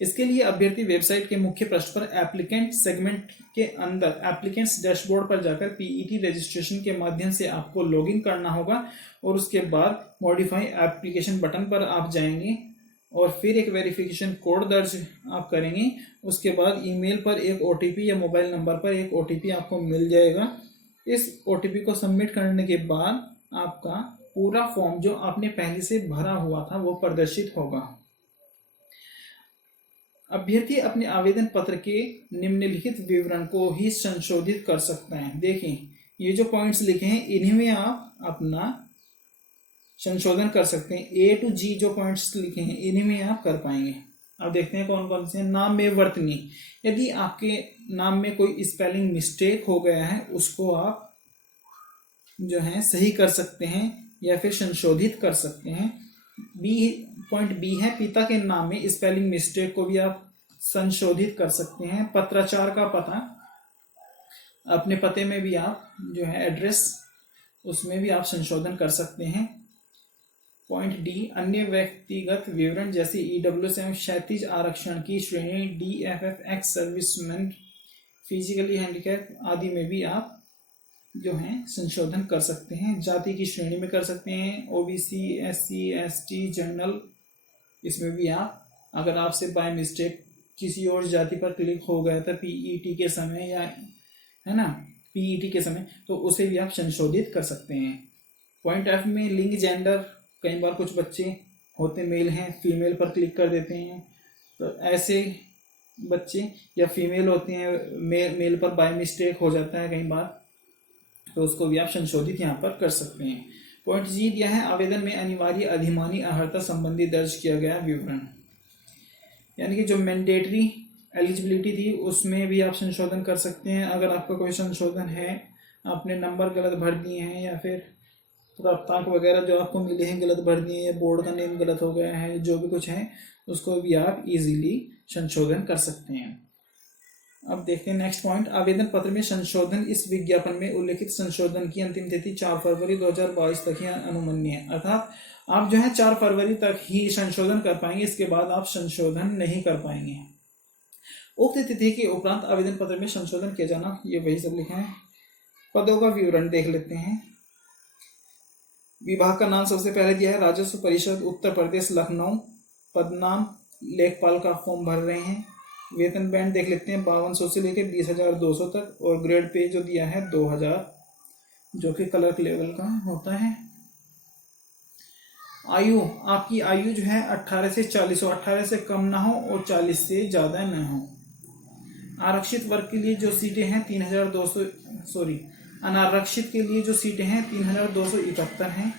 इसके लिए अभ्यर्थी वेबसाइट के मुख्य पृष्ठ पर एप्लीकेंट सेगमेंट के अंदर एप्लीकेंट्स डैशबोर्ड पर जाकर पीईटी रजिस्ट्रेशन के माध्यम से आपको लॉगिन करना होगा और उसके बाद मॉडिफाई एप्लीकेशन बटन पर आप जाएंगे और फिर एक वेरिफिकेशन कोड दर्ज आप करेंगे। उसके बाद ईमेल पर एक ओटीपी या मोबाइल नंबर पर एक ओटीपी आपको मिल जाएगा। इस ओटीपी को सबमिट करने के बाद आपका पूरा फॉर्म जो आपने पहले से भरा हुआ था वो प्रदर्शित होगा। अभ्यर्थी अपने आवेदन पत्र के निम्नलिखित विवरण को ही संशोधित कर सकते हैं। देखें, ये जो पॉइंट्स लिखे हैं इन्हीं में आप अपना संशोधन कर सकते हैं। A to G जो पॉइंट्स लिखे हैं इन्हीं में आप कर पाएंगे। अब देखते हैं कौन कौन से हैं। नाम में वर्तनी, यदि आपके नाम में कोई स्पेलिंग मिस्टेक हो गया है उसको आप जो है सही कर सकते हैं या फिर संशोधित कर सकते हैं। पॉइंट बी है, पिता के नाम में स्पेलिंग मिस्टेक को भी आप संशोधित कर सकते हैं। पत्राचार का पता, अपने पते में भी आप जो है एड्रेस उसमें भी आप संशोधन कर सकते हैं। पॉइंट डी, अन्य व्यक्तिगत विवरण जैसे ईडब्ल्यूएस एवं क्षैतिज आरक्षण की श्रेणी DFF ex serviceman, physically handicap आदि में भी आप जो है संशोधन कर सकते हैं। जाति की श्रेणी में कर सकते हैं, OBC, SC, ST, जनरल, इसमें भी आप अगर आपसे बाय मिस्टेक किसी और जाति पर क्लिक हो गया था PET के समय या है ना PET के समय, तो उसे भी आप संशोधित कर सकते हैं। पॉइंट एफ में लिंग जेंडर, कई बार कुछ बच्चे होते मेल हैं फीमेल पर क्लिक कर देते हैं, तो ऐसे बच्चे या फीमेल होते हैं मेल पर बाय मिस्टेक हो जाता है कई बार, तो उसको भी आप संशोधित यहाँ पर कर सकते हैं। पॉइंट जी दिया है, आवेदन में अनिवार्य अधिमानी अर्हता संबंधी दर्ज किया गया विवरण, यानी कि जो मैंडेटरी एलिजिबिलिटी थी उसमें भी आप संशोधन कर सकते हैं। अगर आपका कोई संशोधन है, आपने नंबर गलत भर दिए हैं या फिर प्राप्तांक वगैरह जो आपको मिले हैं गलत भर दिए हैं, बोर्ड का नेम गलत हो गया है, जो भी कुछ है उसको भी आप इजीली संशोधन कर सकते हैं। अब देखते हैं नेक्स्ट पॉइंट, आवेदन पत्र में संशोधन। इस विज्ञापन में उल्लेखित संशोधन की अंतिम तिथि 4 फरवरी 2022 तक ही अनुमन्य है, अर्थात आप जो है 4 फरवरी तक ही संशोधन कर पाएंगे, इसके बाद आप संशोधन नहीं कर पाएंगे। उक्त तिथि के उपरांत आवेदन पत्र में संशोधन किया जाना, ये वही सब लिखा है। पदों का विवरण देख लेते हैं। विभाग का नाम सबसे पहले दिया है राजस्व परिषद उत्तर प्रदेश लखनऊ, पद नाम लेखपाल का फॉर्म भर रहे हैं। वेतन बैंड देख लेते हैं 5200 से लेकर 20,200 तक, और ग्रेड पे जो दिया है 2000 जो कि क्लर्क लेवल का होता है। आयु, आपकी आयु जो है 18 से 40 हो, 18 से कम ना हो और 40 से ज़्यादा ना हो। आरक्षित वर्ग के लिए जो सीटें हैं 3,200 अनारक्षित के लिए जो सीटें हैं 3,271 हैं।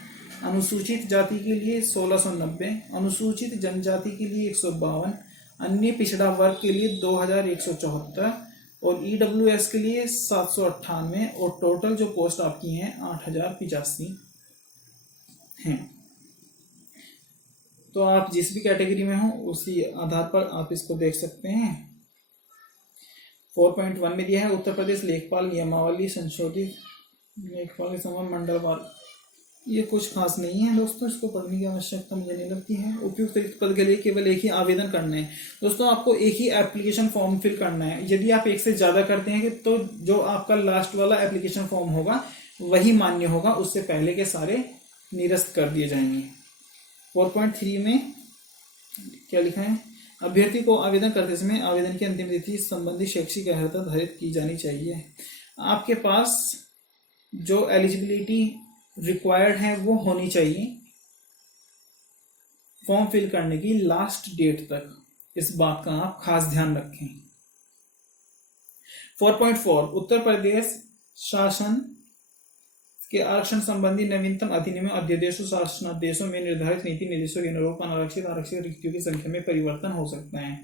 अनुसूचित जाति के लिए 1,690, अनुसूचित जनजाति के लिए 152, अन्य पिछड़ा वर्ग के लिए 2,174 और EWS के लिए 798, और टोटल जो पोस्ट आपकी हैं 8,085 हैं। तो आप जिस भी कैटेगरी में हो उसी आधार पर आप इसको देख सकते हैं। 4.1 में दिया है उत्तर प्रदेश लेखपाल नियमावली संशोधित, लेखपाल के समान मंडलवार, ये कुछ खास नहीं है दोस्तों, इसको पढ़ने की आवश्यकता मुझे नहीं लगती है। उपयुक्त रिक्त पद के लिए केवल एक ही आवेदन करना है दोस्तों, आपको एक ही एप्लीकेशन फॉर्म फिल करना है। यदि आप एक से ज़्यादा करते हैं तो जो आपका लास्ट वाला एप्लीकेशन फॉर्म होगा वही मान्य होगा, उससे पहले के सारे निरस्त कर दिए जाएंगे। 4.3 में क्या लिखा है, अभ्यर्थी को आवेदन करते समय आवेदन की अंतिम तिथि संबंधी शैक्षिक अर्हता धारित की जानी चाहिए। आपके पास जो एलिजिबिलिटी रिक्वायर्ड है वो होनी चाहिए फॉर्म फिल करने की लास्ट डेट तक, इस बात का आप खास ध्यान रखें। 4.4 उत्तर प्रदेश शासन के आरक्षण संबंधी नवीनतम अधिनियम अध्यादेशों शासनादेशों में निर्धारित नीति निर्देशों के अनुरूप अनारक्षित आरक्षित रिक्तियों की संख्या में परिवर्तन हो सकता है।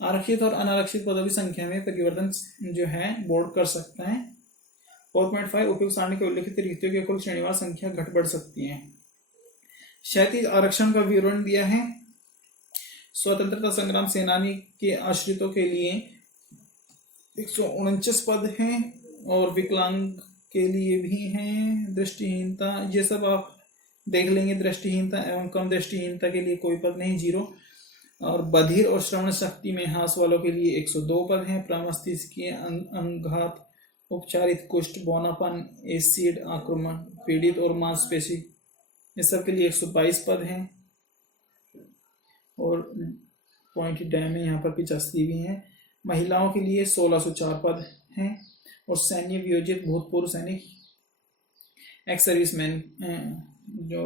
आरक्षित और अनारक्षित पदों की संख्या में परिवर्तन जो है बोर्ड कर सकता है। 4.5 उपयुक्त सारणी के उल्लिखित रिक्तियों की कुल श्रेणीवार संख्या घट बढ़ सकती है। क्षैतिज आरक्षण का विवरण दिया है। स्वतंत्रता संग्राम सेनानी के आश्रितों के लिए 149 पद हैं और विकलांग के लिए भी हैं। दृष्टिहीनता ये सब आप देख लेंगे, दृष्टिहीनता एवं कम दृष्टिहीनता के लिए कोई पद नहीं, 0। और बधिर और श्रवण शक्ति में ह्रास वालों के लिए 102 पद हैं। प्रमस्तिष्कीय अंगघात, उपचारित कुष्ठ, बौनापन, एसिड आक्रमण पीड़ित और मांसपेशी, इस सब के लिए 122 पद हैं। और पॉइंट डैम है, यहाँ पर पिच अस्ती भी है। महिलाओं के लिए 1604 पद हैं और सैन्य वियोजित भूतपूर्व सैनिक एक्स सर्विसमैन जो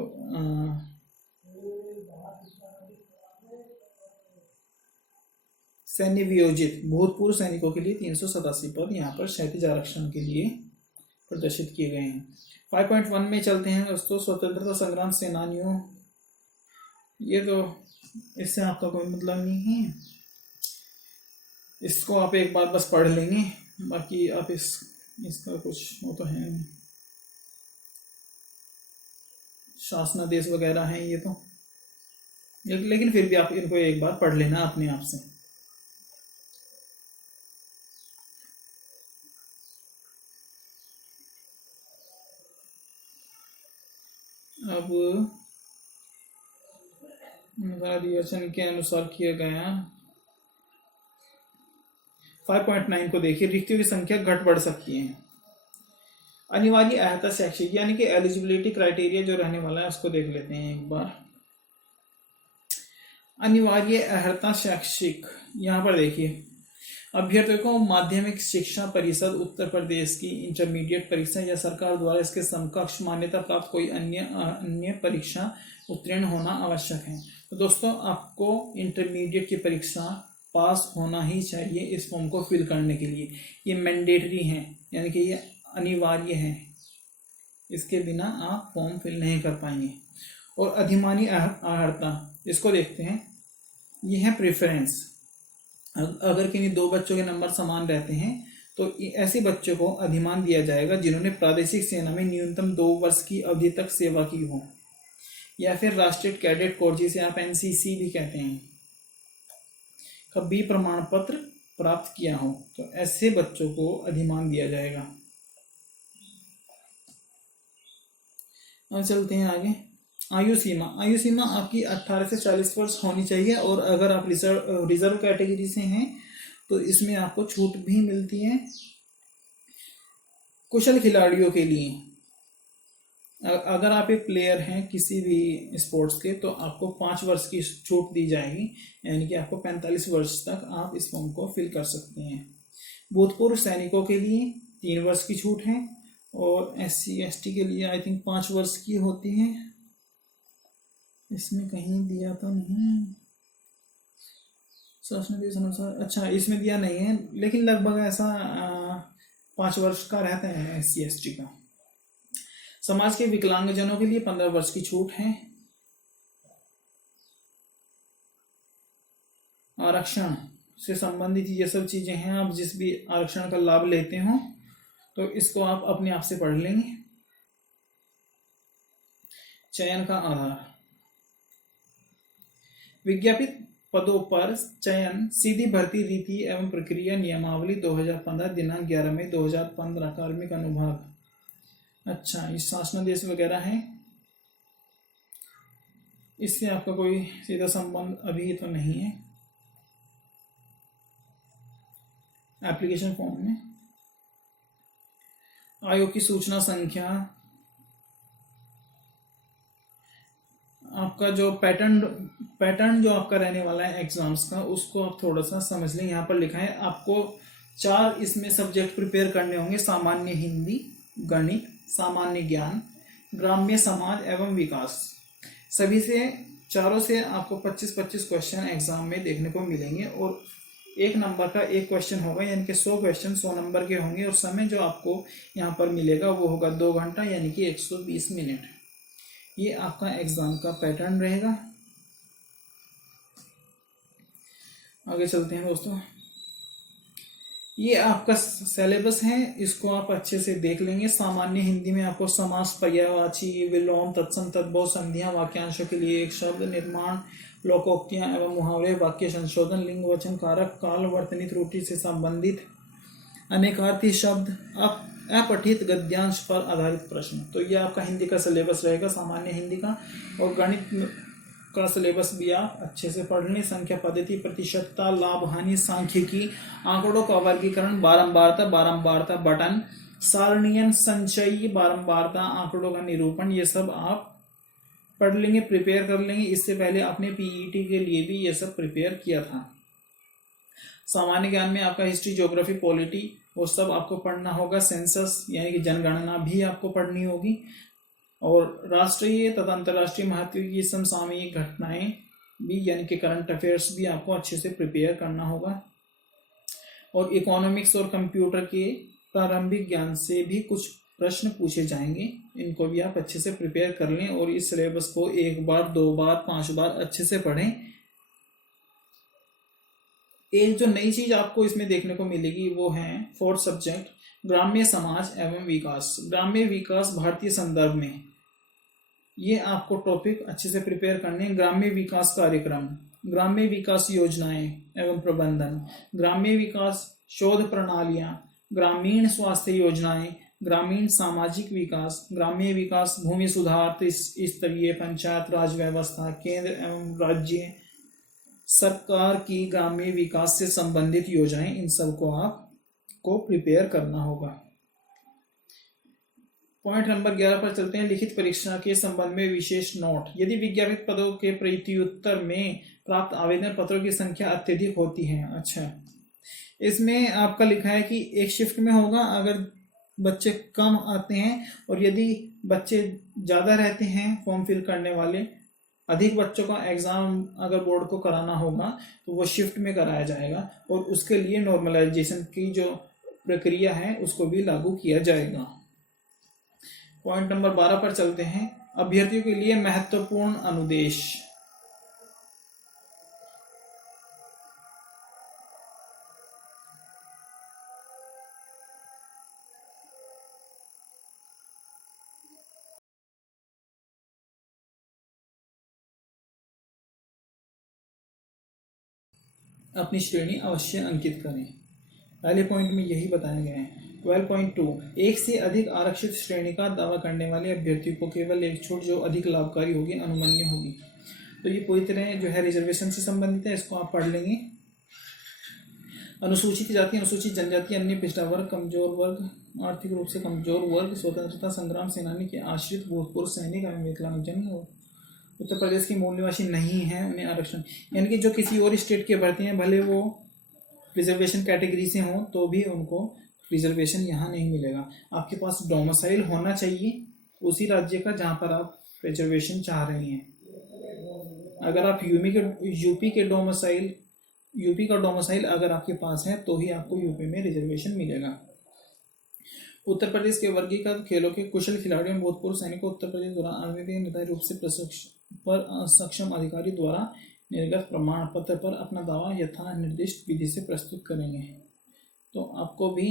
सैन्य वियोजित भूतपूर्व सैनिकों के लिए 387 पद यहाँ पर क्षैतिज आरक्षण के लिए प्रदर्शित किए गए हैं। 5.1 में चलते हैं दोस्तों, स्वतंत्रता संग्राम सेनानियों। ये तो इससे आपका कोई मतलब नहीं है, इसको आप एक बार बस पढ़ लेंगे, बाकी आप इसका कुछ वो तो है नहीं। शासनादेश वगैरह हैं ये तो, लेकिन फिर भी आप इनको एक बार पढ़ लेना अपने आप से। अब अधिवेशन के अनुसार किया गया। 5.9 को देखिए, रिक्तियों की संख्या घट बढ़ सकती है। अनिवार्य अहर्ता शैक्षिक यानी कि एलिजिबिलिटी क्राइटेरिया जो रहने वाला है उसको देख लेते हैं एक बार। अनिवार्य अहर्ता शैक्षिक, यहाँ पर देखिए, अभ्यर्थियों को माध्यमिक शिक्षा परिषद उत्तर प्रदेश की इंटरमीडिएट परीक्षा या सरकार द्वारा इसके समकक्ष मान्यता प्राप्त कोई अन्य परीक्षा उत्तीर्ण होना आवश्यक है। तो दोस्तों आपको इंटरमीडिएट की परीक्षा पास होना ही चाहिए इस फॉर्म को फिल करने के लिए। ये मैंडेटरी है, यानी कि ये अनिवार्य है, इसके बिना आप फॉर्म फिल नहीं कर पाएंगे। और अधिमानी अहर्ता, इसको देखते हैं, ये है प्रेफरेंस। अगर किन्हीं दो बच्चों के नंबर समान रहते हैं तो ऐसे बच्चों को अधिमान दिया जाएगा जिन्होंने प्रादेशिक सेना में न्यूनतम 2 वर्ष की अवधि तक सेवा की हो, या फिर राष्ट्रीय कैडेट कोर जिसे आप एनसीसी भी कहते हैं का बी प्रमाण पत्र प्राप्त किया हो, तो ऐसे बच्चों को अधिमान दिया जाएगा। अब चलते हैं आगे। आयु सीमा आपकी 18 से 40 वर्ष होनी चाहिए, और अगर आप रिजर्व कैटेगरी से हैं तो इसमें आपको छूट भी मिलती है। कुशल खिलाड़ियों के लिए, अगर आप एक प्लेयर हैं किसी भी स्पोर्ट्स के, तो आपको 5 वर्ष की छूट दी जाएगी, यानी कि आपको 45 वर्ष तक आप इस फॉर्म को फिल कर सकते हैं। भूतपूर्व सैनिकों के लिए 3 वर्ष की छूट है, और SC ST के लिए आई थिंक 5 वर्ष की होती है। इसमें कहीं दिया तो नहीं शासनादेश अनुसार, अच्छा इसमें दिया नहीं है, लेकिन लगभग ऐसा 5 वर्ष का रहता है SC ST का। समाज के विकलांगजनों के लिए 15 वर्ष की छूट है। आरक्षण से संबंधित ये सब चीजें हैं, आप जिस भी आरक्षण का लाभ लेते हो तो इसको आप अपने आप से पढ़ लेंगे। चयन का आधार, विज्ञापित पदों पर चयन सीधी भर्ती रीति एवं प्रक्रिया नियमावली 2015 दिनांक 11 मई 2015 कार्मिक अनुभाग। अच्छा, इस शासनादेश वगैरह है, इससे आपका कोई सीधा संबंध अभी तो नहीं है। एप्लीकेशन फॉर्म में आयोग की सूचना संख्या, आपका जो पैटर्न जो आपका रहने वाला है एग्जाम्स का, उसको आप थोड़ा सा समझ लें। यहाँ पर लिखा है आपको 4 इसमें सब्जेक्ट प्रिपेयर करने होंगे: सामान्य हिंदी, गणित, सामान्य ज्ञान, ग्राम्य समाज एवं विकास। सभी से चारों से आपको 25-25 क्वेश्चन एग्जाम में देखने को मिलेंगे, और 1 नंबर का 1 क्वेश्चन होगा, यानी कि 100 क्वेश्चन 100 नंबर के होंगे, और समय जो आपको यहाँ पर मिलेगा वो होगा 2 घंटा, यानी कि 120 मिनट। ये आपका एग्जाम का पैटर्न रहेगा। आगे चलते हैं दोस्तों, ये आपका सिलेबस है, इसको आप अच्छे से देख लेंगे। सामान्य हिंदी में आपको समास, पर्यायवाची, विलोम, तत्सम, तद्भव, संधियां, वाक्यांशों के लिए एक शब्द निर्माण, लोकोक्तियां एवं मुहावरे, वाक्य संशोधन, लिंग वचन कारक, काल, वर्तनी त्रुटि से संबंधित अनेकार्थी शब्द, अपठित गद्यांश पर आधारित प्रश्न। तो ये आपका हिंदी का सिलेबस रहेगा, सामान्य हिंदी का। और गणित का सिलेबस भी आप अच्छे से पढ़ लें। संख्या पद्धति, प्रतिशतता, लाभ हानि, सांख्यिकी, आंकड़ों का वर्गीकरण, बारंबारता, बटन, सारणीयन, संचयी, बारंबारता, आंकड़ों का निरूपण, ये सब आप पढ़ लेंगे, प्रिपेयर कर लेंगे। इससे पहले आपने पीईटी के लिए भी ये सब प्रिपेयर किया था। सामान्य ज्ञान में आपका हिस्ट्री, ज्योग्राफी, पॉलिटी वो सब आपको पढ़ना होगा। सेंसस यानी कि जनगणना भी आपको पढ़नी होगी। और राष्ट्रीय तथा अंतर्राष्ट्रीय महत्व की समसामयिक घटनाएं भी यानी कि करंट अफेयर्स भी आपको अच्छे से प्रिपेयर करना होगा। और इकोनॉमिक्स और कंप्यूटर के प्रारंभिक ज्ञान से भी कुछ प्रश्न पूछे जाएंगे, इनको भी आप अच्छे से प्रिपेयर कर लें और इस सिलेबस को 1 बार 2 बार 5 बार अच्छे से पढ़ें। एक जो नई चीज आपको इसमें देखने को मिलेगी वो है 4th सब्जेक्ट, ग्राम्य समाज एवं विकास। ग्राम्य विकास भारतीय संदर्भ में, ये आपको टॉपिक अच्छे से प्रिपेयर करने। ग्राम्य विकास कार्यक्रम, ग्राम्य विकास योजनाएं एवं प्रबंधन, ग्राम्य विकास शोध प्रणालियां, ग्रामीण स्वास्थ्य योजनाएं, ग्रामीण सामाजिक विकास, ग्राम्य विकास भूमि सुधार स्तरीय पंचायत राज व्यवस्था, केंद्र एवं राज्य सरकार की ग्रामीण विकास से संबंधित योजनाएं, इन सबको आपको प्रिपेयर करना होगा। पॉइंट नंबर 11 पर चलते हैं। लिखित परीक्षा के संबंध में विशेष नोट। यदि विज्ञापित पदों के प्रत्युत्तर में प्राप्त आवेदन पत्रों की संख्या अत्यधिक होती है, अच्छा, इसमें आपका लिखा है कि एक शिफ्ट में होगा अगर बच्चे कम आते हैं, और यदि बच्चे ज़्यादा रहते हैं फॉर्म फिल करने वाले, अधिक बच्चों का एग्ज़ाम अगर बोर्ड को कराना होगा तो वो शिफ्ट में कराया जाएगा और उसके लिए नॉर्मलाइजेशन की जो प्रक्रिया है उसको भी लागू किया जाएगा। पॉइंट नंबर 12 पर चलते हैं। अभ्यर्थियों के लिए महत्वपूर्ण अनुदेश। अपनी श्रेणी अवश्य अंकित करें। पहले पॉइंट में यही बताया गया है। 12.2 एक से अधिक आरक्षित श्रेणी का दावा करने वाले अभ्यर्थियों को केवल एक छूट जो अधिक लाभकारी होगी अनुमन्य होगी। तो ये पूरी तरह जो है रिजर्वेशन से संबंधित है, इसको आप पढ़ लेंगे। अनुसूचित जाति, अनुसूचित जनजाति, अन्य पिछड़ा वर्ग, कमजोर वर्ग, आर्थिक रूप से कमजोर वर्ग, स्वतंत्रता संग्राम सेनानी के आश्रित, भूतपूर्व सैनिक एवं विकलांगजन और उत्तर प्रदेश के मूल निवासी नहीं है उन्हें आरक्षण, यानी कि जो किसी और स्टेट के भर्ती हैं भले वो रिजर्वेशन कैटेगरी से हों तो भी उनको रिजर्वेशन यहाँ नहीं मिलेगा। आपके पास डोमिसाइल होना चाहिए उसी राज्य का जहाँ पर आप रिजर्वेशन चाह रहे हैं। अगर आप यूपी का डोमिसाइल अगर आपके पास है तो ही आपको यूपी में रिजर्वेशन मिलेगा। उत्तर प्रदेश के वर्गीकृत खेलों के कुशल खिलाड़ियों, भूतपूर्व सैनिकों उत्तर प्रदेश द्वारा आवेदन निर्धारित रूप से पर सक्षम अधिकारी द्वारा निर्गत प्रमाण पत्र पर अपना दावा यथा निर्दिष्ट विधि से प्रस्तुत करेंगे। तो आपको भी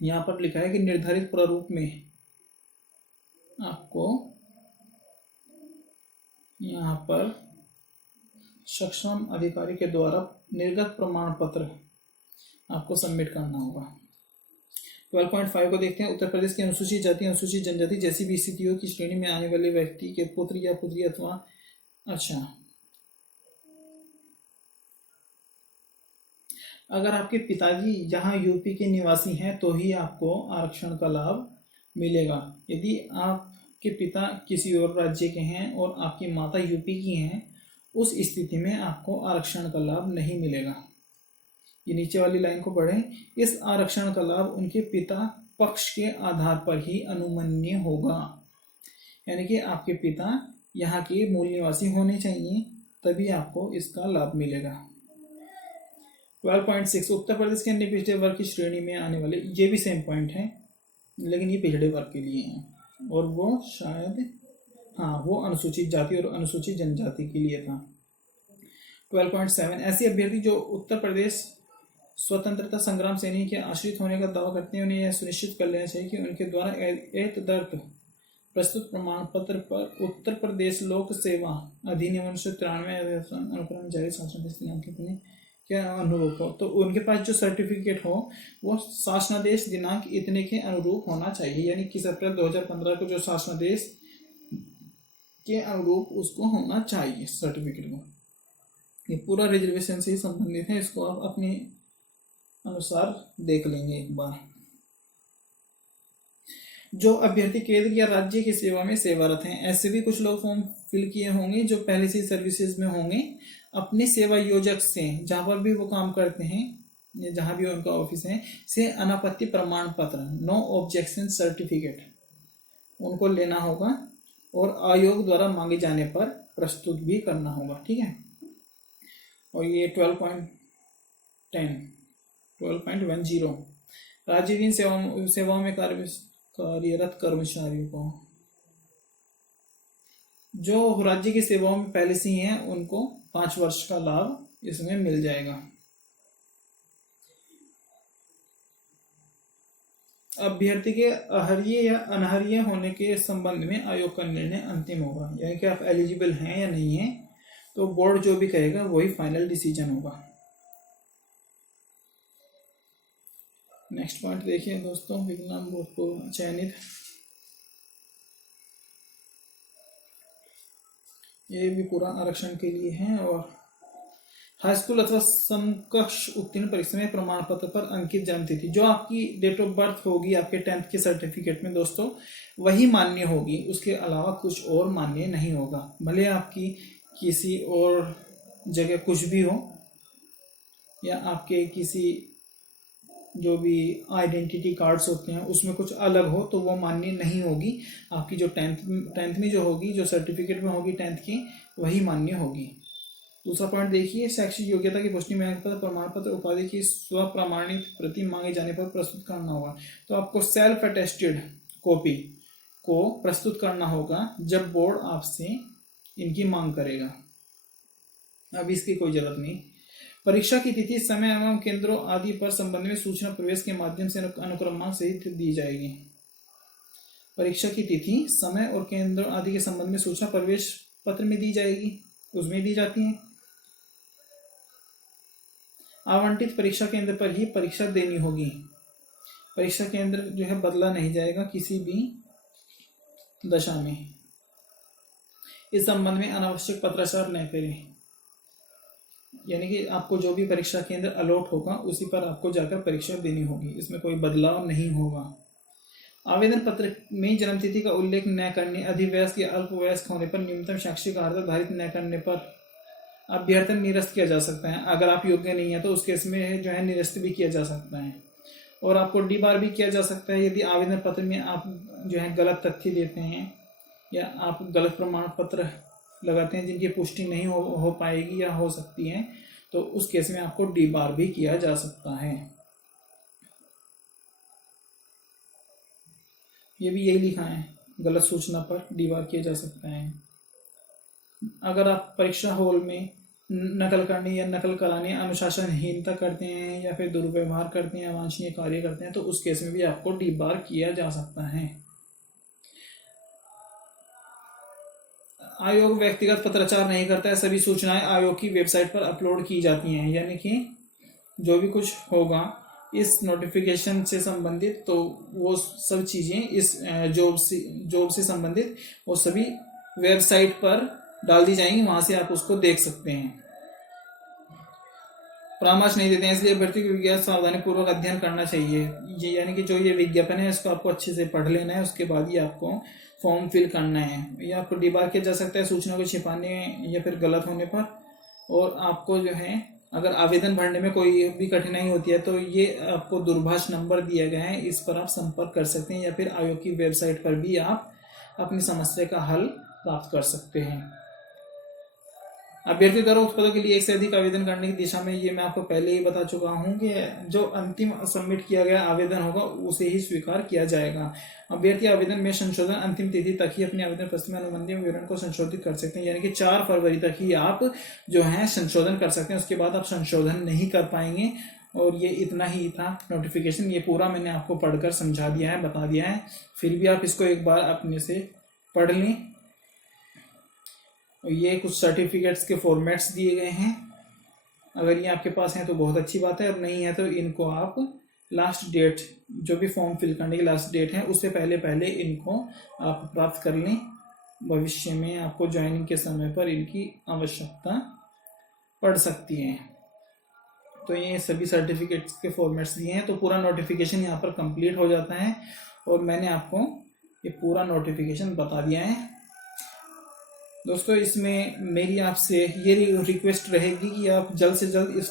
यहाँ पर लिखा है कि निर्धारित प्रारूप में आपको यहाँ पर सक्षम अधिकारी के द्वारा निर्गत प्रमाण पत्र आपको सबमिट करना होगा। 12.5 को देखते हैं। उत्तर प्रदेश की अनुसूचित जाति, अनुसूचित जनजाति जैसी भी स्थितियों की श्रेणी में आने वाले व्यक्ति के पुत्र या पुत्री अथवा अगर आपके पिताजी यहाँ यूपी के निवासी हैं तो ही आपको आरक्षण का लाभ मिलेगा। यदि आपके पिता किसी और राज्य के हैं और आपकी माता यूपी की हैं, उस स्थिति में आपको आरक्षण का लाभ नहीं मिलेगा। ये नीचे वाली लाइन को पढ़ें। इस आरक्षण का लाभ उनके पिता पक्ष के आधार पर ही अनुमन्य होगा, यानी कि आपके पिता यहाँ के मूल निवासी होने चाहिए तभी आपको इसका लाभ मिलेगा। 12.6 उत्तर प्रदेश के अन्य पिछड़े वर्ग की श्रेणी में आने वाले, ये भी सेम पॉइंट है लेकिन ये पिछड़े वर्ग के लिए हैं और वो शायद वो अनुसूचित जाति और अनुसूचित जनजाति के लिए था। 12.7 ऐसे अभ्यर्थी जो उत्तर प्रदेश स्वतंत्रता संग्राम सेनानी के आश्रित होने का दावा करते हैं, उन्हें यह सुनिश्चित कर लेना चाहिए कि उनके द्वारा एतदर्थ प्रस्तुत प्रमाण पत्र पर उत्तर प्रदेश लोक सेवा अधिनियम 1993 अनुक्रम जारी शासनादेश दिनांक क्या अनुरूप हो। तो उनके पास जो सर्टिफिकेट हो वो शासनादेश दिनांक इतने के अनुरूप होना चाहिए, यानी 21 अप्रैल 2015 को जो शासनादेश के अनुरूप उसको होना चाहिए सर्टिफिकेट को। ये पूरा रिजर्वेशन से ही संबंधित है, इसको आप अपने अनुसार देख लेंगे एक बार। जो अभ्यर्थी केंद्र या राज्य की सेवा में सेवारत हैं, ऐसे भी कुछ लोग फॉर्म फिल किए होंगे जो पहले से सर्विसेज में होंगे, अपने सेवा योजक से जहां पर भी वो काम करते हैं या जहां भी उनका ऑफिस है से अनापत्ति प्रमाण पत्र, नो ऑब्जेक्शन सर्टिफिकेट उनको लेना होगा और आयोग द्वारा मांगे जाने पर प्रस्तुत भी करना होगा। ठीक है। और ये 12.10 राज्यहीन सेवाओं में कार्यरत कर्मचारियों को, जो राज्य की सेवाओं में पहले से ही हैं उनको 5 वर्ष का लाभ इसमें मिल जाएगा। अभ्यर्थी के अहर्य या अनहर्य होने के संबंध में आयोग का निर्णय अंतिम होगा, यानी कि आप एलिजिबल हैं या नहीं हैं, तो बोर्ड जो भी कहेगा वही फाइनल डिसीजन होगा। नेक्स्ट पॉइंट देखिए दोस्तों, विकलांग को चयनित, ये भी पूरा आरक्षण के लिए है। और हाई स्कूल अथवा समकक्ष उत्तीर्ण परीक्षा में प्रमाण पत्र पर अंकित जन्म तिथि, जो आपकी डेट ऑफ बर्थ होगी आपके 10th के सर्टिफिकेट में दोस्तों, वही मान्य होगी, उसके अलावा कुछ और मान्य नहीं होगा। भले आपकी किसी और जगह कुछ भी हो या आपके किसी जो भी आइडेंटिटी कार्ड्स होते हैं उसमें कुछ अलग हो तो वो मान्य नहीं होगी। आपकी जो 10th में जो होगी, जो सर्टिफिकेट में होगी 10th की, वही मान्य होगी। दूसरा पॉइंट देखिए, शैक्षिक योग्यता की पुष्टि में प्रमाण पत्र उपाधि की स्वप्रमाणित प्रति मांगे जाने पर प्रस्तुत करना होगा। तो आपको सेल्फ अटेस्टेड कॉपी को प्रस्तुत करना होगा जब बोर्ड आपसे इनकी मांग करेगा। अब इसकी कोई जरूरत नहीं। परीक्षा की तिथि, समय एवं केंद्रों आदि पर संबंध में सूचना प्रवेश के माध्यम से अनुक्रमांक सहित दी जाएगी। परीक्षा की तिथि, समय और केंद्र आदि के संबंध में सूचना प्रवेश पत्र में दी जाएगी, उसमें दी जाती है। आवंटित परीक्षा केंद्र पर ही परीक्षा देनी होगी। परीक्षा केंद्र जो है बदला नहीं जाएगा किसी भी दशा में। इस संबंध में अनावश्यक पत्राचार न करें, यानी कि आपको जो भी परीक्षा केंद्र अलॉट होगा उसी पर आपको जाकर परीक्षा देनी होगी, इसमें कोई बदलाव नहीं होगा। आवेदन पत्र में जन्मतिथि का उल्लेख न करने, अधिवयस्क या अल्पवयस्क होने पर, न्यूनतम शैक्षिक अर्हता धारित न करने पर अभ्यर्थन निरस्त किया जा सकता है। अगर आप योग्य नहीं है तो उस केस में जो है निरस्त भी किया जा सकता है। और आपको डी-बार भी किया जा सकता है यदि आवेदन पत्र में आप जो है गलत तथ्य देते हैं या आप गलत प्रमाण पत्र लगाते हैं जिनकी पुष्टि नहीं हो पाएगी या हो सकती है, तो उस केस में आपको डी-बार भी किया जा सकता है। ये भी यही लिखा है, गलत सूचना पर डी-बार किया जा सकता है। अगर आप परीक्षा हॉल में नकल करने या नकल कराने, अनुशासनहीनता करते हैं या फिर दुर्व्यवहार करते हैं, अवांछनीय कार्य करते हैं, तो उस केस में भी आपको डी-बार किया जा सकता है। आयोग व्यक्तिगत पत्राचार नहीं करता है, सभी सूचनाएं आयोग की वेबसाइट पर अपलोड की जाती हैं, यानी कि जो भी कुछ होगा इस नोटिफिकेशन से संबंधित, तो वो सब चीजें इस जॉब से संबंधित वो सभी वेबसाइट पर डाल दी जाएंगी, वहां से आप उसको देख सकते हैं। परामर्श नहीं देते हैं, इसलिए अभ्यर्थी को विज्ञान सावधानी पूर्वक अध्ययन करना चाहिए। ये यानी कि जो ये विज्ञापन है इसको आपको अच्छे से पढ़ लेना है, उसके बाद ही आपको फॉर्म फिल करना है। या आपको डी-बार किया जा सकता है सूचना को छिपाने या फिर गलत होने पर। और आपको जो है अगर आवेदन भरने में कोई भी कठिनाई होती है तो ये आपको दूरभाष नंबर दिया गया है, इस पर आप संपर्क कर सकते हैं, या फिर आयोग की वेबसाइट पर भी आप अपनी समस्या का हल प्राप्त कर सकते हैं। अभ्यर्थी द्वारा उस पदों के लिए एक से अधिक आवेदन करने की दिशा में, ये मैं आपको पहले ही बता चुका हूं कि जो अंतिम सबमिट किया गया आवेदन होगा उसे ही स्वीकार किया जाएगा। अभ्यर्थी आवेदन में संशोधन अंतिम तिथि तक ही अपने आवेदन प्रश्न में अनुबंधित विवरण को संशोधित कर सकते हैं, यानी कि 4 फरवरी तक ही आप जो है संशोधन कर सकते हैं, उसके बाद आप संशोधन नहीं कर पाएंगे। और ये इतना ही था नोटिफिकेशन, ये पूरा मैंने आपको पढ़कर समझा दिया है, बता दिया है। फिर भी आप इसको एक बार अपने से पढ़ लें। और ये कुछ सर्टिफिकेट्स के फॉर्मेट्स दिए गए हैं, अगर ये आपके पास हैं तो बहुत अच्छी बात है, और नहीं है तो इनको आप लास्ट डेट, जो भी फॉर्म फिल करने की लास्ट डेट है उससे पहले इनको आप प्राप्त कर लें। भविष्य में आपको ज्वाइनिंग के समय पर इनकी आवश्यकता पड़ सकती है। तो ये सभी सर्टिफिकेट्स के फॉर्मेट्स दिए हैं, तो पूरा नोटिफिकेशन यहाँ पर कंप्लीट हो जाता है। और मैंने आपको ये पूरा नोटिफिकेशन बता दिया है दोस्तों। इसमें मेरी आपसे ये रिक्वेस्ट रहेगी कि आप जल्द से जल्द इस